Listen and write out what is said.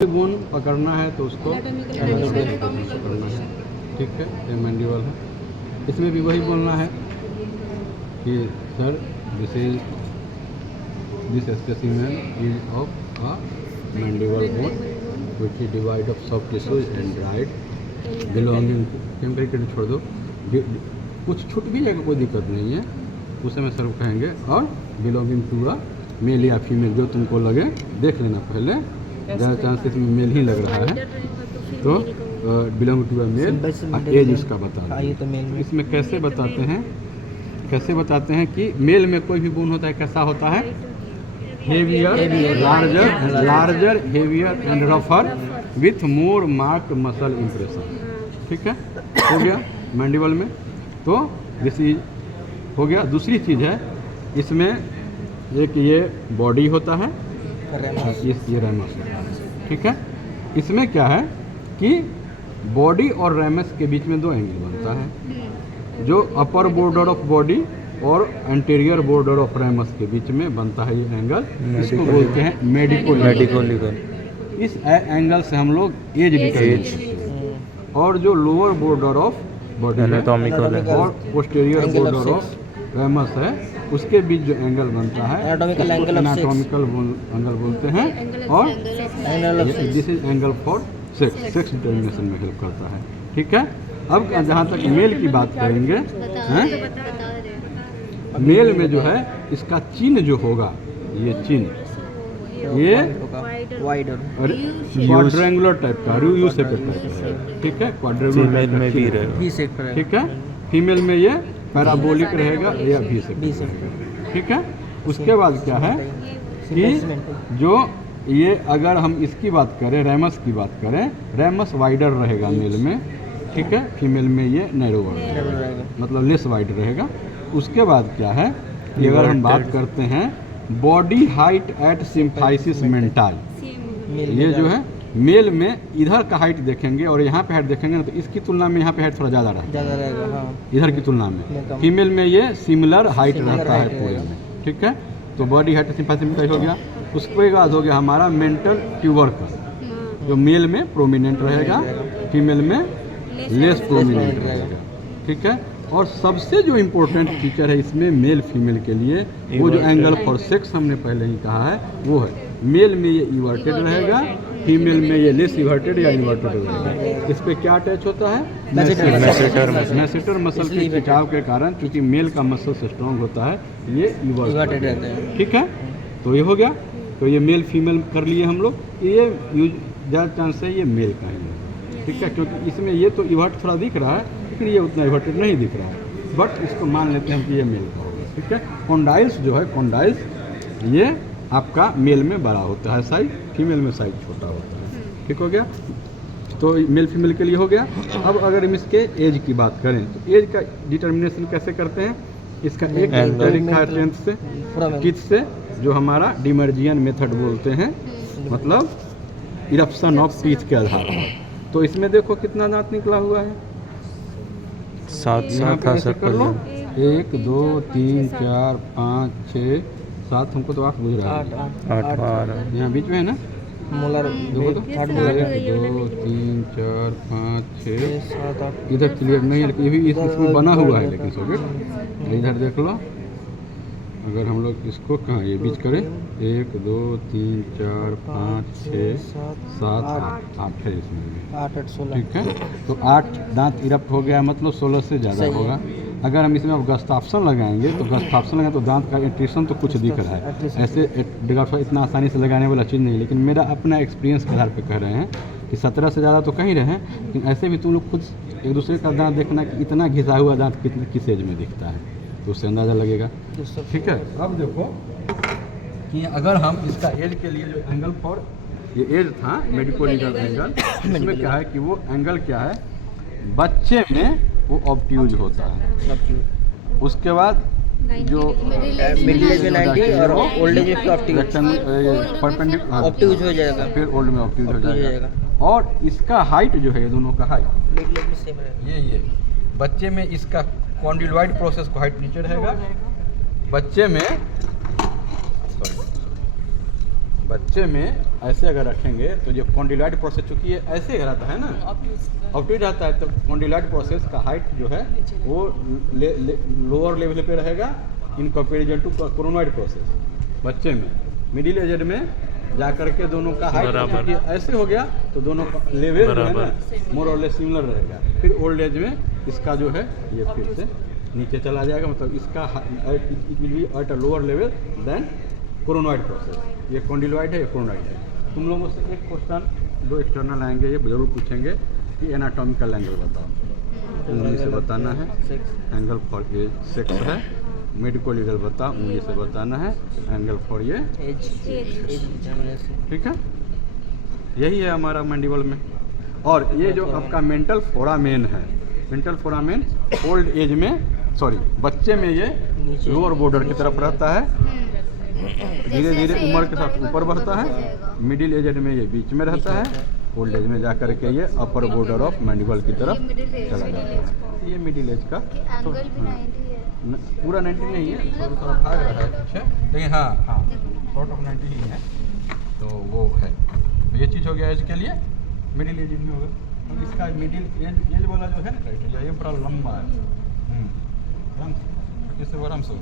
Bone पकड़ना है तो उसको पकड़ना है, ठीक है, ये मैंडिबल है। इसमें भी वही बोलना है कि sir this specimen is of a mandible bone which is divide of soft tissues and dried belonging temperature छोड़ दो, कुछ छूट भी जाएगा कोई दिक्कत नहीं है, उसे मैं सर कहेंगे। और बिलोंगिंग टू अ मेल या फीमेल जो तुमको लगे देख लेना पहले, ज़्यादा चांसेस में मेल ही लग रहा है तो belong to a male, age उसका बता दें। इसमें कैसे बताते हैं कि मेल में कोई भी बोन होता है कैसा होता है, हेवियर, लार्जर हेवियर एंड रफर with more marked muscle impression, ठीक है, हो गया मैंडिबल में। तो दिस इज हो गया। दूसरी चीज़ है इसमें एक ये बॉडी होता है, ये रैमस होता है, ठीक है। इसमें क्या है कि बॉडी और रैमस के बीच में दो एंगल बनता है, जो अपर बॉर्डर ऑफ बॉडी और एंटीरियर बॉर्डर ऑफ रैमस के बीच में बनता है ये एंगल, इसको बोलते हैं मेडिकोलिगन। इस एंगल से हम लोग एज डिटरमाइन करते हैं। और जो लोअर बॉर्डर ऑफ बॉडी और पोस्टीरियर बॉर्डर ऑफ रैमस है उसके बीच जो एंगल बनता है एनाटॉमिकल एंगल बोलते हैं, और this is angle for sex determination में हेल्प करता है, ठीक है। अब जहाँ तक मेल की बात करेंगे, मेल में जो है इसका चिन्ह जो होगा, ये चिन्ह ये क्वाड्रेंगुलर टाइप का यू शेप टाइप का, ठीक है, क्वाड्रेंगुलर में भी रहेगा, ठीक है। फीमेल में ये पैराबोलिक रहेगा या भी शेप रहेगा, ठीक है। उसके बाद क्या है कि जो ये अगर हम इसकी बात करें, रैमस की बात करें, रैमस वाइडर रहेगा मेल में, ठीक है, फीमेल में ये नैरोवर रहेगा, मतलब लेस वाइड रहेगा। उसके बाद क्या है कि अगर हम बात करते हैं body height at symphysis menti, ये जो है मेल में इधर का हाइट देखेंगे और यहाँ पे हाइट देखेंगे ना, तो इसकी तुलना में यहाँ पे हाइट थोड़ा ज़्यादा रहेगा, हाँ। इधर की तुलना में फीमेल में ये सिमिलर हाइट रहता है पूरे में, ठीक है। तो बॉडी हाइट सिम्फाइसिस मेंटाई हो गया। उसके बाद हो गया हमारा मेंटल ट्यूबरकल, जो मेल में प्रोमिनेंट रहेगा, फीमेल में लेस प्रोमिनेंट रहेगा, ठीक है। और सबसे जो इम्पोर्टेंट फीचर है इसमें मेल फीमेल के लिए, वो जो एंगल फॉर सेक्स हमने पहले ही कहा है वो है, मेल में ये इवर्टेड रहेगा, फीमेल में ये लेस इवर्टेड या इन्वर्टेड रहेगा। इस पे क्या अटैच होता है, मैसेटर मसल के खिंचाव के कारण, क्योंकि मेल का मसल स्ट्रॉन्ग होता है, ये इवर्टेड रहता है, ठीक है। तो ये हो गया। तो ये मेल फीमेल कर लिए हम लोग, ये ज़्यादा चांस है ये मेल का है, ठीक है, क्योंकि इसमें ये तो इवर्ट थोड़ा दिख रहा है लेकिन ये उतना इवर्टेड नहीं दिख रहा है, बट इसको मान लेते हैं कि ये मेल का होगा, ठीक है। कॉन्डाइल्स जो है, कॉन्डाइल्स ये आपका मेल में बड़ा होता है साइज, फीमेल में साइज छोटा होता है, ठीक हो गया। तो मेल फीमेल के लिए हो गया। अब अगर हम इसके एज की बात करें तो एज का डिटर्मिनेशन कैसे करते हैं, इसका एक तरीका है टेंथ से, किथ से, जो हमारा डिमर्जियन मेथड बोलते हैं, मतलब इरप्शन ऑफ टीथ के आधार पर। तो इसमें देखो कितना दांत निकला हुआ है, 7 कर लो, 1 2 3 4 5 6 7, हमको तो 8 बुझ रहा है, 8 यहाँ बीच में है ना, मोलर देखो तो 8 बुझ रहा है, 2 3 4 5 6 7 8, इधर क्लियर नहीं है लेकिन ये भी इसमें बना हुआ है, लेकिन सॉकेट इधर देख लो। अगर हम लोग इसको कहाँ ये बीच करें, 1 2 3 4 5 6 7 8 है इसमें भी, 8 16, ठीक है। तो 8 दांत इरप्ट हो गया, मतलब 16 से ज़्यादा होगा। अगर हम इसमें अब गस्ताफ्सन लगाएंगे तो गस्ताफ्सन लगाएं तो दांत का इंट्रूशन तो कुछ दिख रहा है, ऐसे इतना आसानी से लगाने वाला चीज़ नहीं, लेकिन मेरा अपना एक्सपीरियंस के आधार पर कह रहे हैं कि 17 से ज़्यादा तो कहीं रहे, लेकिन ऐसे भी तुम लोग खुद एक दूसरे का दांत देखना कि इतना घिसा हुआ दांत किस एज में दिखता है, तो उससे अंदाज़ा लगेगा, ठीक है। अब देखो कि अगर हम इसका एज के लिए जो एंगल फॉर ये एज था मेडिकोलिगल एंगल, इसमें क्या है कि वो एंगल क्या है, बच्चे में वो ऑब्ट्यूज होता है, उसके बाद जो मिडिल एज में 90 और ओल्ड एज में ऑब्ट्यूज हो जाएगा, फिर ओल्ड में ऑब्ट्यूज हो जाएगा। और इसका हाइट जो है, ये दोनों का हाइट मिडिल एज में सेम रहेगा, ये बच्चे में इसका कॉन्डिलॉइड प्रोसेस को हाइट नीचे रहेगा, बच्चे में बच्चे में ऐसे अगर रखेंगे तो जो कॉन्डिलॉइड प्रोसेस, चूँकि ये ऐसे ही रहता है ना, ऑप्टिक रहता है, तो कॉन्डिलॉइड प्रोसेस का हाइट जो है वो लोअर लेवल पे रहेगा in comparison to coronoid process बच्चे में। मिडिल एजेड में जा करके दोनों का हाइट ऐसे हो गया तो दोनों का लेवल जो है ना मोर और लेस सिमिलर रहेगा। फिर ओल्ड एज में इसका जो है ये फिर से नीचे चला जाएगा, मतलब इसका it will be at a lower level than coronoid process. ये कॉन्डिलॉइड है, ये कोरोनॉइड है। तुम लोगों से एक क्वेश्चन दो एक्सटर्नल आएंगे, ये जरूर पूछेंगे कि एनाटॉमिकल एंगल बताओ, उंगली से बताना है। एंगल फॉर एज सेक्स है, मेडिको लीगल बताओ, उंगली से बताना है। एंगल फॉर ये एज ठीक है, यही है हमारा मैंडिबल में। और ये जो आपका मेंटल फोरामेन है, मेंटल फोरामेन ओल्ड एज में सॉरी बच्चे में ये लोअर बॉर्डर की तरफ रहता है, धीरे धीरे उम्र के साथ ऊपर बढ़ता है। मिडिल एज में ये बीच में रहता है, ओल्ड एज में जा करके ये अपर बॉर्डर ऑफ मैंडिबल की तरफ चला जाता है। ये मिडिल एज का तो पूरा 90 नहीं है, थोड़ा भाग रहा है पीछे, लेकिन हाँ शॉर्ट ऑफ 90 ही है, तो वो है। ये चीज़ हो गया एज के लिए, मिडिल एज में होगा। तो इसका मिडिल एज वाला जो है ना क्राइटेरिया ये बड़ा लंबा है, इससे आराम से